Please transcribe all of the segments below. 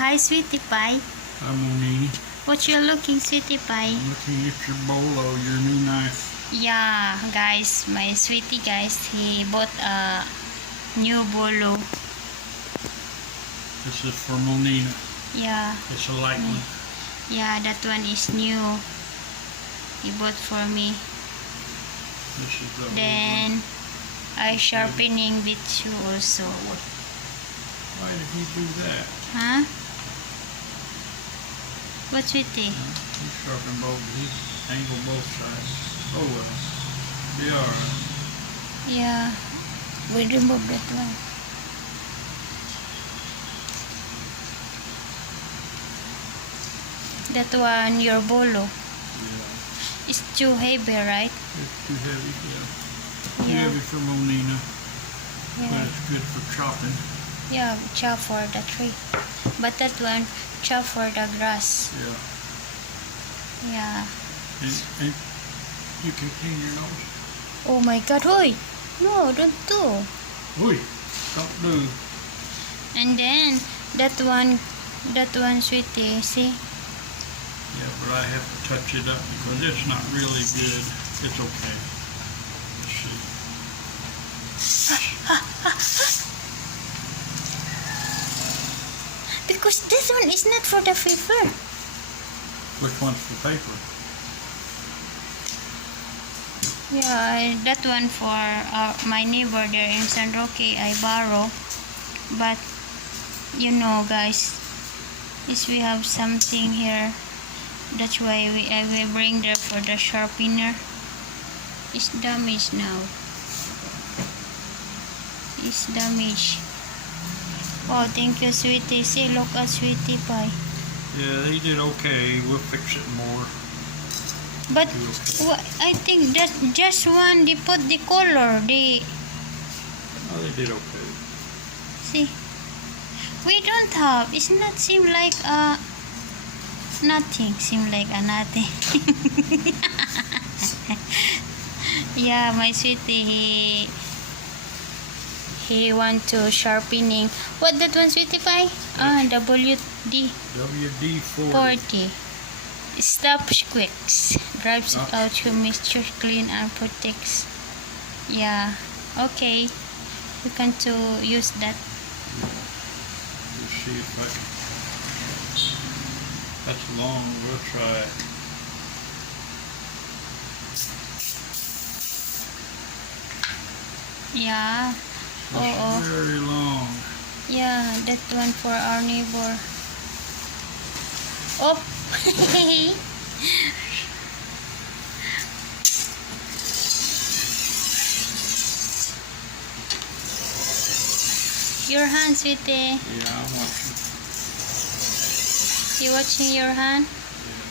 Hi, sweetie pie. I'm Monina. What you looking, sweetie pie? I'm looking at your Bolo, your new knife. Yeah, guys, my sweetie guys, he bought a new Bolo. This is for Monina. Yeah. It's a light one. Yeah, that one is new. He bought for me. This is the Then I sharpening with you also. Why did he do that? Huh? What, sweetie? He sharpened both. He angled both sides. Oh well. Be alright. Yeah. We remove that one. That one, your Bolo. Yeah. It's too heavy, right? It's too heavy, yeah. Too Yeah. heavy for Monina. But Yeah. it's good for chopping. Yeah, chop for the tree. But that one, chop for the grass. Yeah. Yeah. And you can clean your nose. Oh my God, hoy! No, don't do. Oi! Don't do. And then, that one, sweetie, see? Yeah, but I have to touch it up because it's not really good. It's okay. Let's see. Because this one is not for the fever. Which one's for paper? Yeah, that one for my neighbor there in San Roque, I borrow. But, you know, guys, is we have something here. That's why I will bring there for the sharpener. It's damaged now. It's damaged. Oh, thank you, sweetie. See, look at sweetie pie. Yeah, they did okay. We'll fix it more. But Okay. I think that just one, they put the color. They Oh, they did okay. see. We don't have. It's not seem like nothing. Seem like a nothing. Yeah, my sweetie. He want to sharpening. What that one, sweetie pie? WD WD-40. 40. Stop squeaks. Drives Stop out your mixture, clean and protects. Yeah. Okay. You can to use that. Let's see if I can. That's long. We'll try it. Yeah. That's very long. Yeah, that one for our neighbor. Oh. Your hand, sweetie. Yeah, I'm watching. You watching your hand? Yeah.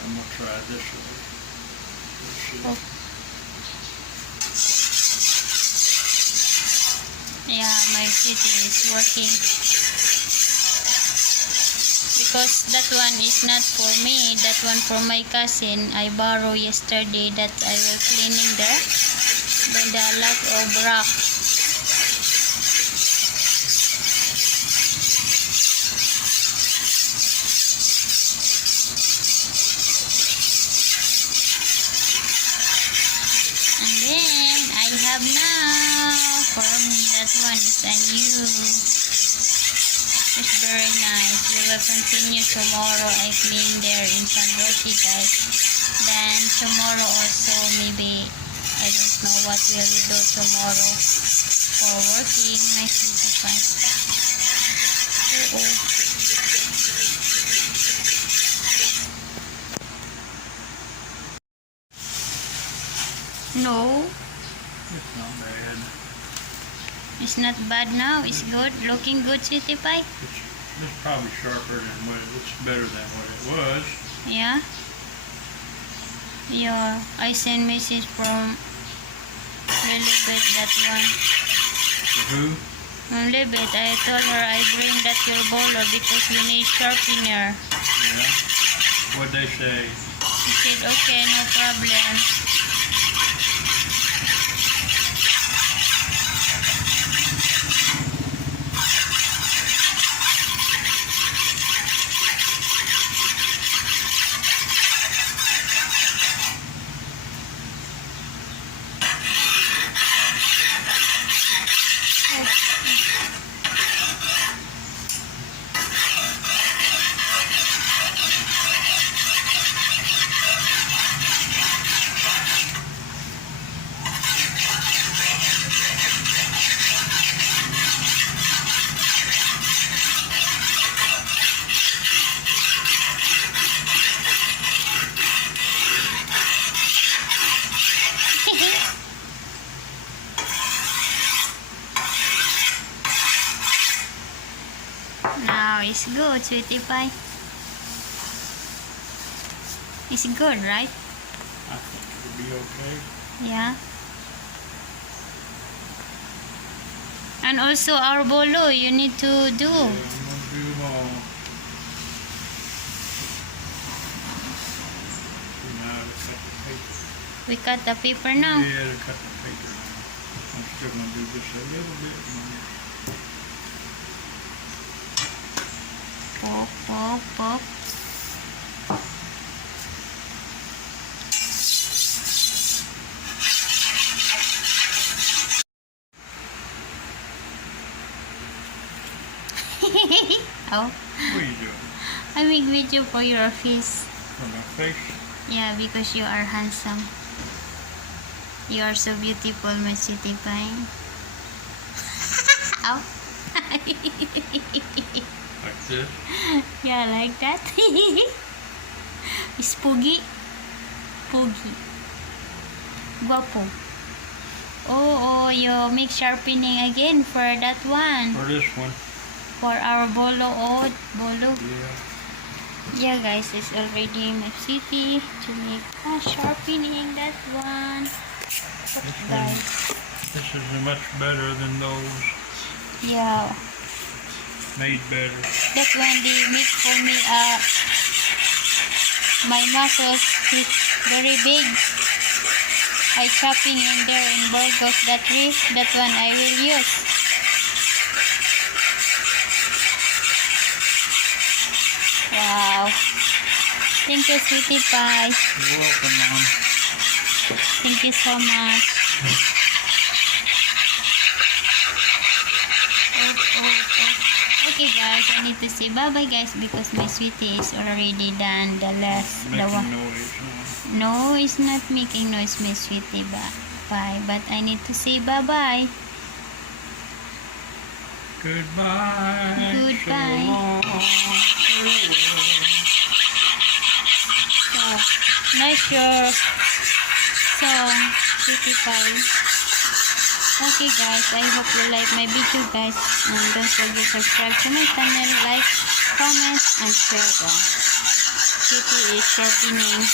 I'm gonna try this way. Let's see. Oh. Yeah, my sweetie is working. Because that one is not for me. That one for my cousin. I borrow yesterday that I will cleaning there. Then the lot of rock. And then I have now for me that one is a new. It's very nice. We will continue tomorrow. I clean there in San Roque, guys. Then tomorrow also maybe I don't know what will we do tomorrow for working. My sweetie pie. No, It's not bad. it's not bad now. It's good. Looking good, sweetie pie. It's probably sharper than what it's better than what it was. Yeah. Yeah. I send message from Lilibet that one. Who? Lilibet, I told her I bring that your Bolo because we need sharpener. Yeah. What'd they say? She said, okay, no problem. Now it's good, sweetie pie. It's good, right? I think it'll be okay. Yeah. And also our bolo, you need to do. Yeah, I'm gonna do them all. Now to cut the paper. We cut the paper now. Yeah, to cut the paper now. I'm still gonna do just a little bit more. Poke, poke, poke. Oh, What are you doing? I make video for your face. For my face? Yeah, because you are handsome. You are so beautiful, my sweetie pie. Oh. Like this? Yeah, like that. It's Poogie. Poogie. Guapo. Oh, you make sharpening again for that one. For this one? For our bolo. Oh, bolo. Yeah. Yeah, guys, it's already my city to make sharpening that one. Guys, This is much better than those. yeah, Made better. that one they make for me. My muscles is very big. I chopping in there in Burgos. That one I will use. Wow. Thank you, sweetie pie. You're welcome, Mom. Thank you so much. Okay guys, I need to say bye-bye guys because my sweetie is already done the last. Making noise. No, it's not making noise, my sweetie pie. But I need to say bye-bye. Goodbye. Goodbye. So long. So, nice your song, sweetie pie. Okay guys, I hope you like my video guys, and don't forget to subscribe to my channel, like, comment, and share guys. Kitty is sharpening